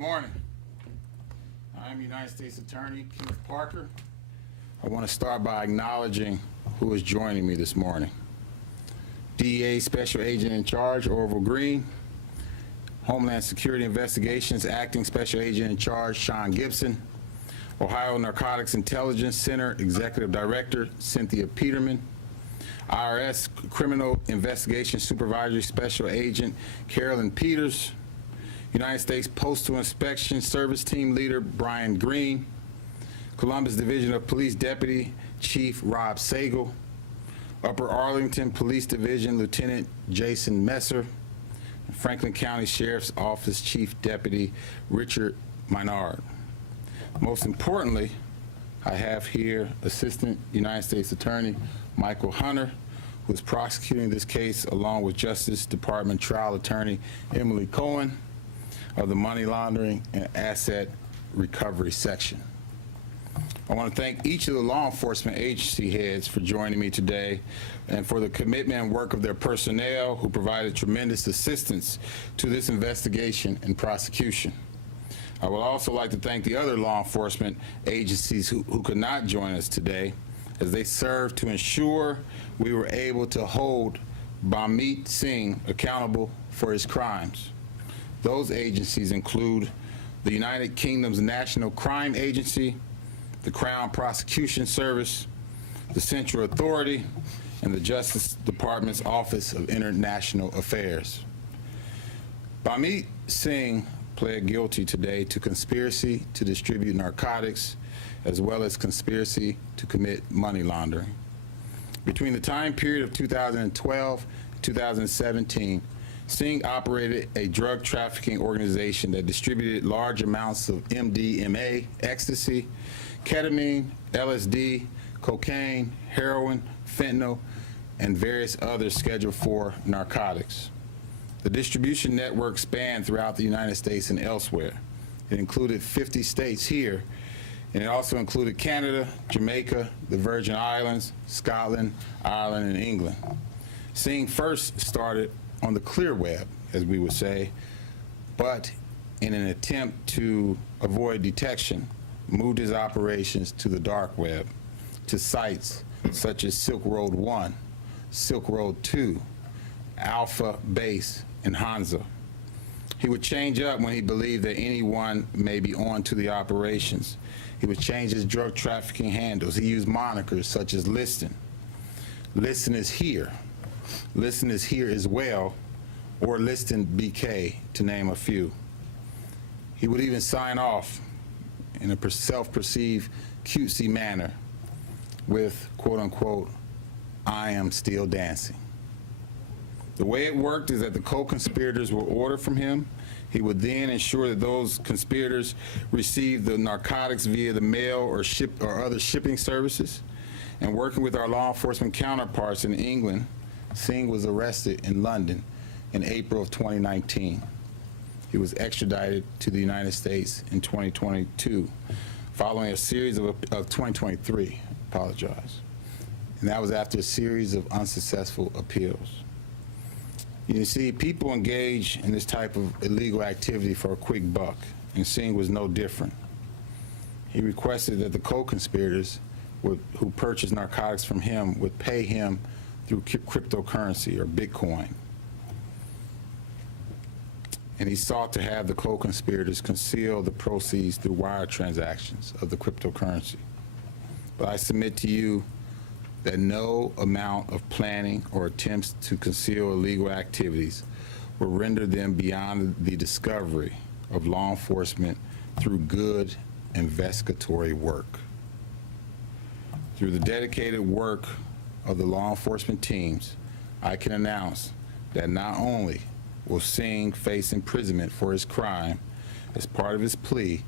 morning. I'm United States Attorney Keith Parker. I want to start by acknowledging who is joining me this morning. DEA Special Agent in Charge, Orville Green. Homeland Security Investigations Acting Special Agent in Charge, Sean Gibson. Ohio Narcotics Intelligence Center Executive Director, Cynthia Peterman. IRS Criminal Investigation Supervisory Special Agent, Carolyn Peters. United States Postal Inspection Service Team Leader, Brian Green. Columbus Division of Police Deputy Chief Rob Sagal. Upper Arlington Police Division Lieutenant Jason Messer. And Franklin County Sheriff's Office Chief Deputy Richard Minard. Most importantly, I have here Assistant United States Attorney Michael Hunter, who is prosecuting this case along with Justice Department Trial Attorney Emily Cohen of the Money Laundering and Asset Recovery Section. I want to thank each of the law enforcement agency heads for joining me today and for the commitment and work of their personnel who provided tremendous assistance to this investigation and prosecution. I would also like to thank the other law enforcement agencies who could not join us today, as they served to ensure we were able to hold Bamit Singh accountable for his crimes. Those agencies include the United Kingdom's National Crime Agency, the Crown Prosecution Service, the Central Authority, and the Justice Department's Office of International Affairs. Bamit Singh pled guilty today to conspiracy to distribute narcotics, as well as conspiracy to commit money laundering. Between the time period of 2012 and 2017, Singh operated a drug trafficking organization that distributed large amounts of MDMA, ecstasy, ketamine, LSD, cocaine, heroin, fentanyl, and various other Schedule IV narcotics. The distribution network spanned throughout the United States and elsewhere. It included 50 states here, and it also included Canada, Jamaica, the Virgin Islands, Scotland, Ireland, and England. Singh first started on the clear web, as we would say, but in an attempt to avoid detection, moved his operations to the dark web, to sites such as Silk Road 1, Silk Road 2, Alpha Base, and Hansa. He would change up when he believed that anyone may be on to the operations. He would change his drug trafficking handles. He used monikers such as Liston. Liston is here. Liston is here as well, or Liston BK, to name a few. He would even sign off in a self-perceived cutesy manner with, quote unquote, "I am still dancing." The way it worked is that the co-conspirators were ordered from him. He would then ensure that those conspirators received the narcotics via the mail or other shipping services. And working with our law enforcement counterparts in England, Singh was arrested in London in April of 2019. He was extradited to the United States in 2022, following a series of 2023, apologize. And that was after a series of unsuccessful appeals. You see, people engage in this type of illegal activity for a quick buck, and Singh was no different. He requested that the co-conspirators who purchased narcotics from him would pay him through cryptocurrency or Bitcoin. And he sought to have the co-conspirators conceal the proceeds through wire transactions of the cryptocurrency. But I submit to you that no amount of planning or attempts to conceal illegal activities will render them beyond the discovery of law enforcement through good investigatory work. Through the dedicated work of the law enforcement teams, I can announce that not only will Singh face imprisonment for his crime, as part of his plea,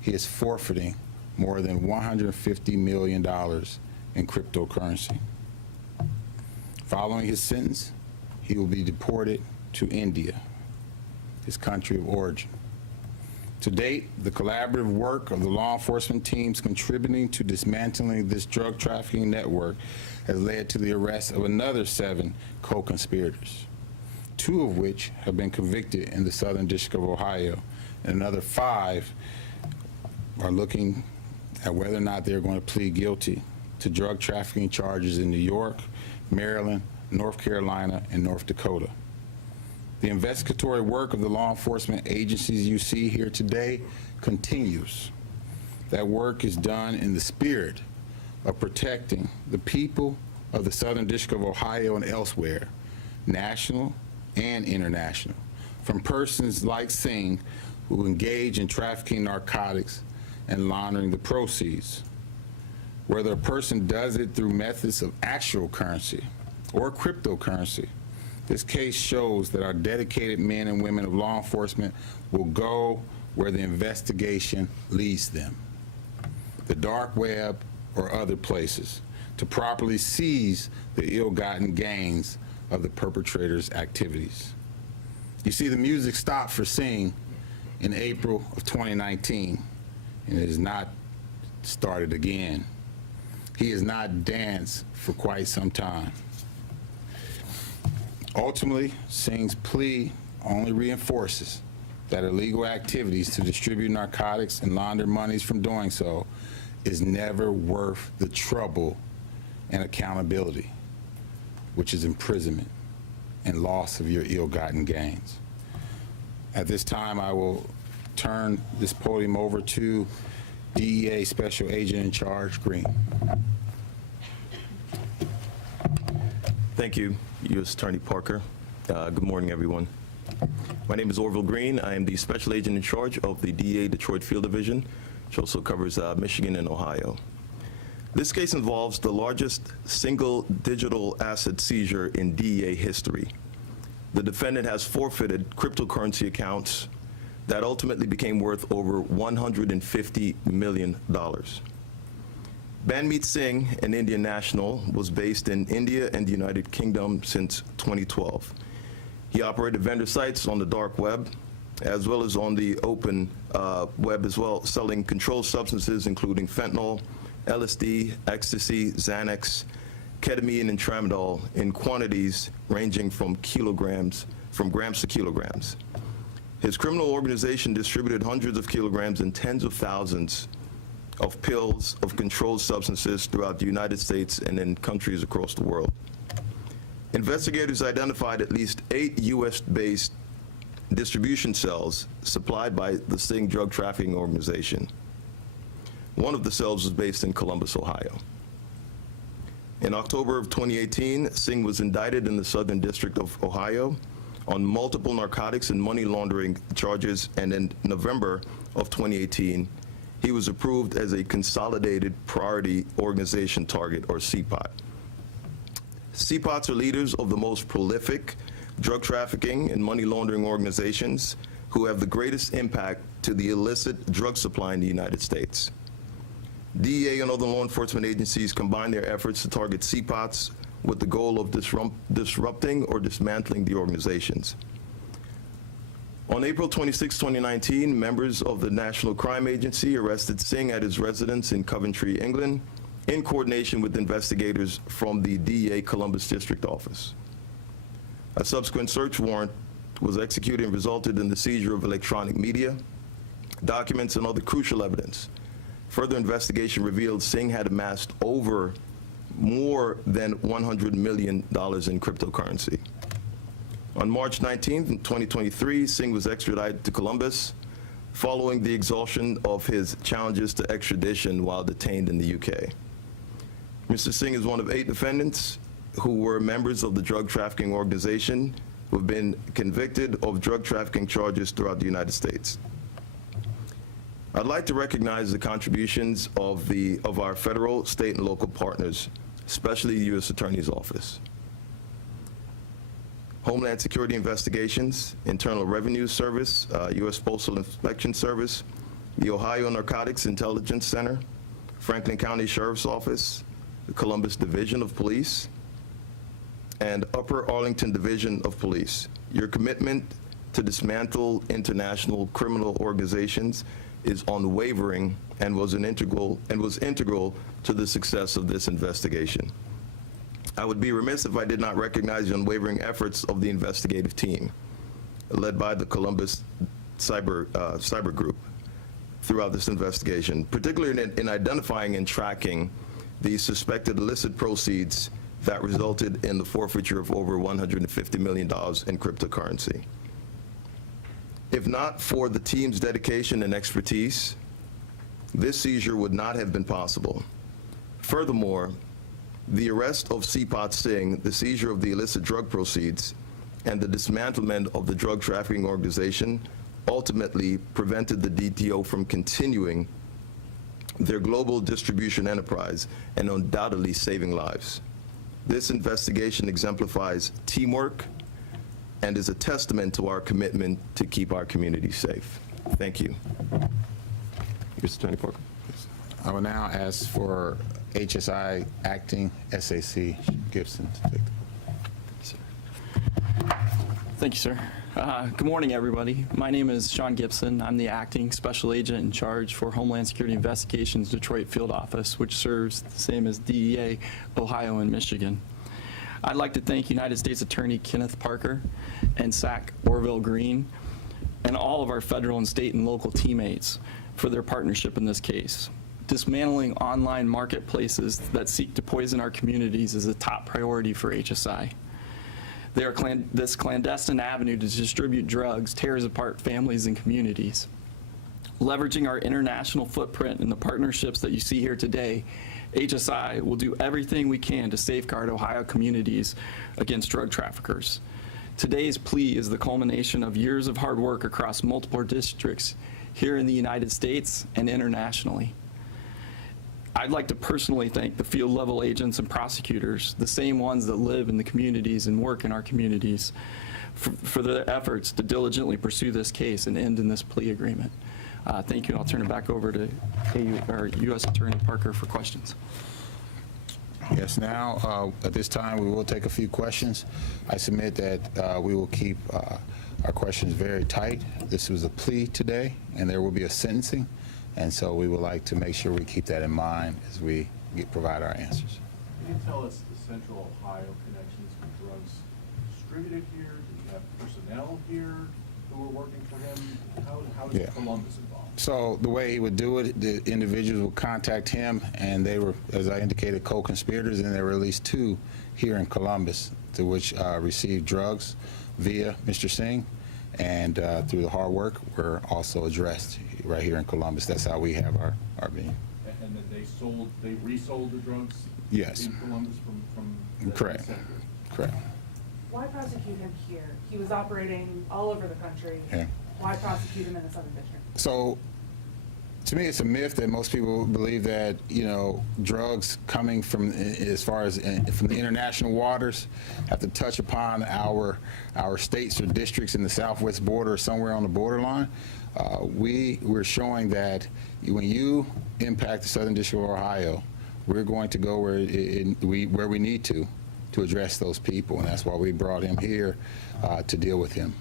he is forfeiting more than $150 million in cryptocurrency. Following his sentence, he will be deported to India, his country of origin. To date, the collaborative work of the law enforcement teams contributing to dismantling this drug trafficking network has led to the arrest of another 7 co-conspirators, 2 of which have been convicted in the Southern District of Ohio and another 5 are looking at whether or not they're going to plead guilty to drug trafficking charges in New York, Maryland, North Carolina, and North Dakota. The investigatory work of the law enforcement agencies you see here today continues. That work is done in the spirit of protecting the people of the Southern District of Ohio and elsewhere, national and international, from persons like Singh who engage in trafficking narcotics and laundering the proceeds. Whether a person does it through methods of actual currency or cryptocurrency, this case shows that our dedicated men and women of law enforcement will go where the investigation leads them, the dark web or other places, to properly seize the ill-gotten gains of the perpetrator's activities. You see, the music stopped for Singh in April of 2019, and it has not started again. He has not danced for quite some time. Ultimately, Singh's plea only reinforces that illegal activities to distribute narcotics and launder monies from doing so is never worth the trouble and accountability, which is imprisonment and loss of your ill-gotten gains. At this time, I will turn this podium over to DEA Special Agent in Charge, Green. Thank you, U.S. Attorney Parker. Good morning, everyone. My name is Orville Green. I am the Special Agent in Charge of the DEA Detroit Field Division, which also covers Michigan and Ohio. This case involves the largest single digital asset seizure in DEA history. The defendant has forfeited cryptocurrency accounts that ultimately became worth over $150 million. Banmeet Singh, an Indian national, was based in India and the United Kingdom since 2012. He operated vendor sites on the dark web, as well as on the open web as well, selling controlled substances including fentanyl, LSD, ecstasy, Xanax, ketamine, and tramadol in quantities ranging from grams to kilograms. His criminal organization distributed hundreds of kilograms and tens of thousands of pills of controlled substances throughout the United States and in countries across the world. Investigators identified at least 8 U.S.-based distribution cells supplied by the Singh drug trafficking organization. One of the cells was based in Columbus, Ohio. In October of 2018, Singh was indicted in the Southern District of Ohio on multiple narcotics and money laundering charges, and in November of 2018, he was approved as a Consolidated Priority Organization Target, or CPOT. CPOTs are leaders of the most prolific drug trafficking and money laundering organizations who have the greatest impact to the illicit drug supply in the United States. DEA and other law enforcement agencies combine their efforts to target CPOTs with the goal of disrupting or dismantling the organizations. On April 26, 2019, members of the National Crime Agency arrested Singh at his residence in Coventry, England, in coordination with investigators from the DEA Columbus District Office. A subsequent search warrant was executed and resulted in the seizure of electronic media, documents, and other crucial evidence. Further investigation revealed Singh had amassed more than $100 million in cryptocurrency. On March 19, 2023, Singh was extradited to Columbus following the exhaustion of his challenges to extradition while detained in the UK. Mr. Singh is one of 8 defendants who were members of the drug trafficking organization who have been convicted of drug trafficking charges throughout the United States. I'd like to recognize the contributions of our federal, state, and local partners, especially the U.S. Attorney's Office, Homeland Security Investigations, Internal Revenue Service, U.S. Postal Inspection Service, the Ohio Narcotics Intelligence Center, Franklin County Sheriff's Office, the Columbus Division of Police, and Upper Arlington Division of Police. Your commitment to dismantle international criminal organizations is unwavering and was integral to the success of this investigation. I would be remiss if I did not recognize the unwavering efforts of the investigative team, led by the Columbus cyber group throughout this investigation, particularly in identifying and tracking the suspected illicit proceeds that resulted in the forfeiture of over $150 million in cryptocurrency. If not for the team's dedication and expertise, this seizure would not have been possible. Furthermore, the arrest of Seapot Singh, the seizure of the illicit drug proceeds, and the dismantlement of the drug trafficking organization ultimately prevented the DTO from continuing their global distribution enterprise and undoubtedly saving lives. This investigation exemplifies teamwork and is a testament to our commitment to keep our community safe. Thank you. Mr. Attorney Parker. I will now ask for HSI Acting SAC Gibson to take the Thank you, sir. Good morning, everybody. My name is Sean Gibson. I'm the acting special agent in charge for Homeland Security Investigations Detroit Field Office, which serves the same as DEA, Ohio and Michigan. I'd like to thank United States Attorney Kenneth Parker and SAC Orville Green and all of our federal and state and local teammates for their partnership in this case. Dismantling online marketplaces that seek to poison our communities is a top priority for HSI. This clandestine avenue to distribute drugs tears apart families and communities. Leveraging our international footprint and the partnerships that you see here today, HSI will do everything we can to safeguard Ohio communities against drug traffickers. Today's plea is the culmination of years of hard work across multiple districts here in the United States and internationally. I'd like to personally thank the field level agents and prosecutors, the same ones that live in the communities and work in our communities, for their efforts to diligently pursue this case and end in this plea agreement. Thank you, and I'll turn it back over to U.S. Attorney Parker for questions. Yes, now, at this time, we will take a few questions. I submit that we will keep our questions very tight. This was a plea today, and there will be a sentencing, and so we would like to make sure we keep that in mind as we provide our answers. Can you tell us the Central Ohio connections with drugs distributed here? Do you have personnel here who are working for him? How is Columbus involved? So the way he would do it, the individuals would contact him, and they were, as I indicated, co-conspirators, and there were at least 2 here in Columbus to which received drugs via Mr. Singh, and through the hard work, were also addressed right here in Columbus. That's how we have our being. And then they resold the drugs? Yes. In Columbus from the Correct. center? Correct. Why prosecute him here? He was operating all over the country. Yeah. Why prosecute him in the Southern District? So, to me, it's a myth that most people believe that, you know, drugs coming from, as far as from the international waters, have to touch upon our states or districts in the southwest border or somewhere on the borderline. We're showing that when you impact the Southern District of Ohio, we're going to go where we need to address those people, and that's why we brought him here to deal with him.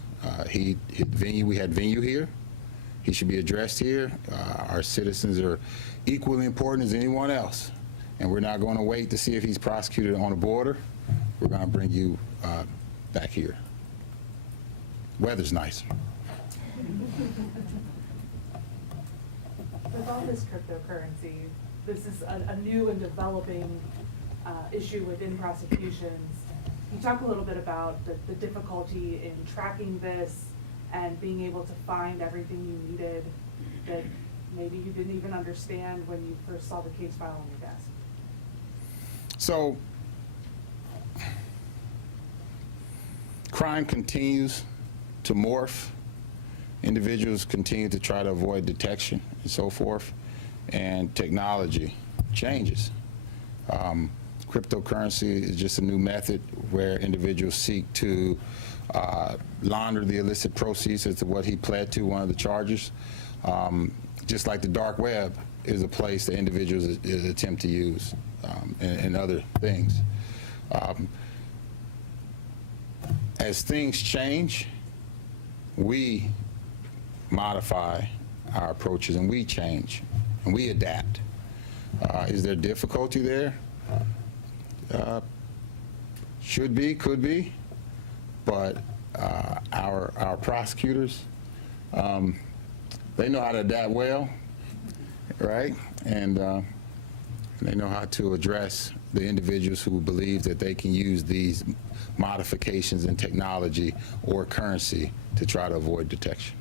We had venue here. He should be addressed here. Our citizens are equally important as anyone else, and we're not going to wait to see if he's prosecuted on the border. We're going to bring you back here. Weather's nicer. With all this cryptocurrency, this is a new and developing issue within prosecutions. Can you talk a little bit about the difficulty in tracking this and being able to find everything you needed that maybe you didn't even understand when you first saw the case file on your desk? So, crime continues to morph. Individuals continue to try to avoid detection and so forth, and technology changes. Cryptocurrency is just a new method where individuals seek to launder the illicit proceeds as to what he pled to, one of the charges. Just like the dark web is a place that individuals attempt to use, and other things. As things change, we modify our approaches, and we change, and we adapt. Is there difficulty there? Should be, could be, but our prosecutors They know how to adapt well, right? And they know how to address the individuals who believe that they can use these modifications in technology or currency to try to avoid detection.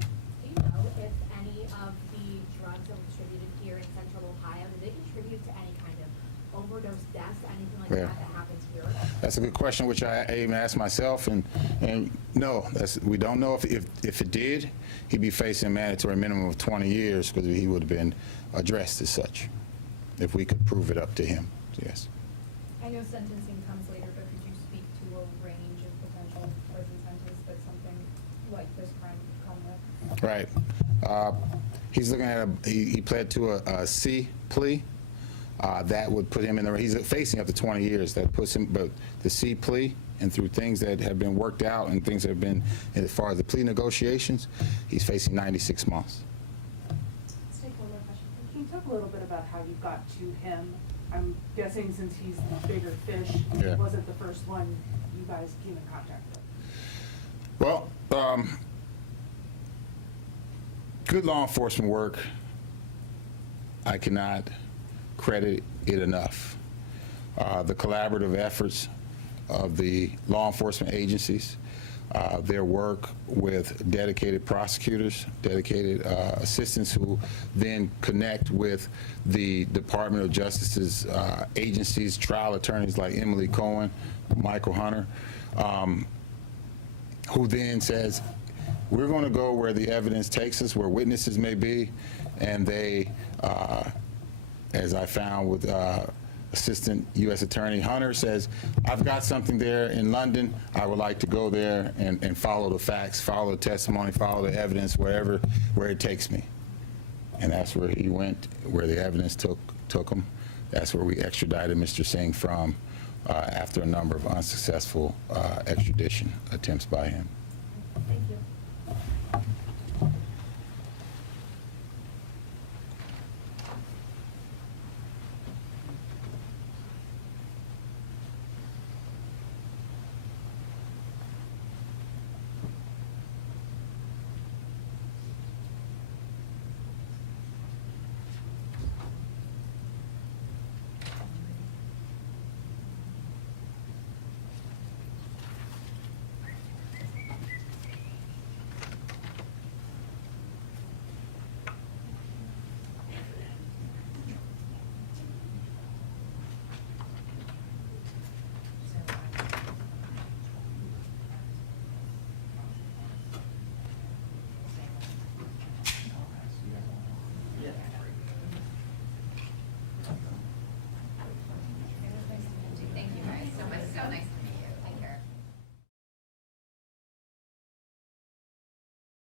Do you know if any of the drugs that were distributed here in Central Ohio, do they contribute to any kind of overdose deaths, anything like Yeah. that happens here? That's a good question, which I even asked myself, and no, we don't know if it did, he'd be facing a mandatory minimum of 20 years because he would have been addressed as such, if we could prove it up to him, yes. I know sentencing comes later, but could you speak to a range of potential prison sentence that something like this crime could come with? Right. He's looking at he pled to a C plea. That would put him in the, he's facing up to 20 years. That puts him, but the C plea, and through things that have been worked out and things that have been, as far as the plea negotiations, he's facing 96 months. Let's take one more question. Can you talk a little bit about how you got to him? I'm guessing since he's the bigger fish, Yeah. he wasn't the first one you guys came in contact with. Well, good law enforcement work, I cannot credit it enough. The collaborative efforts of the law enforcement agencies, their work with dedicated prosecutors, dedicated assistants who then connect with the Department of Justice's agencies, trial attorneys like Emily Cohen, Michael Hunter, who then says, we're going to go where the evidence takes us, where witnesses may be, and they, as I found with Assistant U.S. Attorney Hunter, says, I've got something there in London. I would like to go there and follow the facts, follow the testimony, follow the evidence, where it takes me. And that's where he went, where the evidence took him. That's where we extradited Mr. Singh from after a number of unsuccessful extradition attempts by him.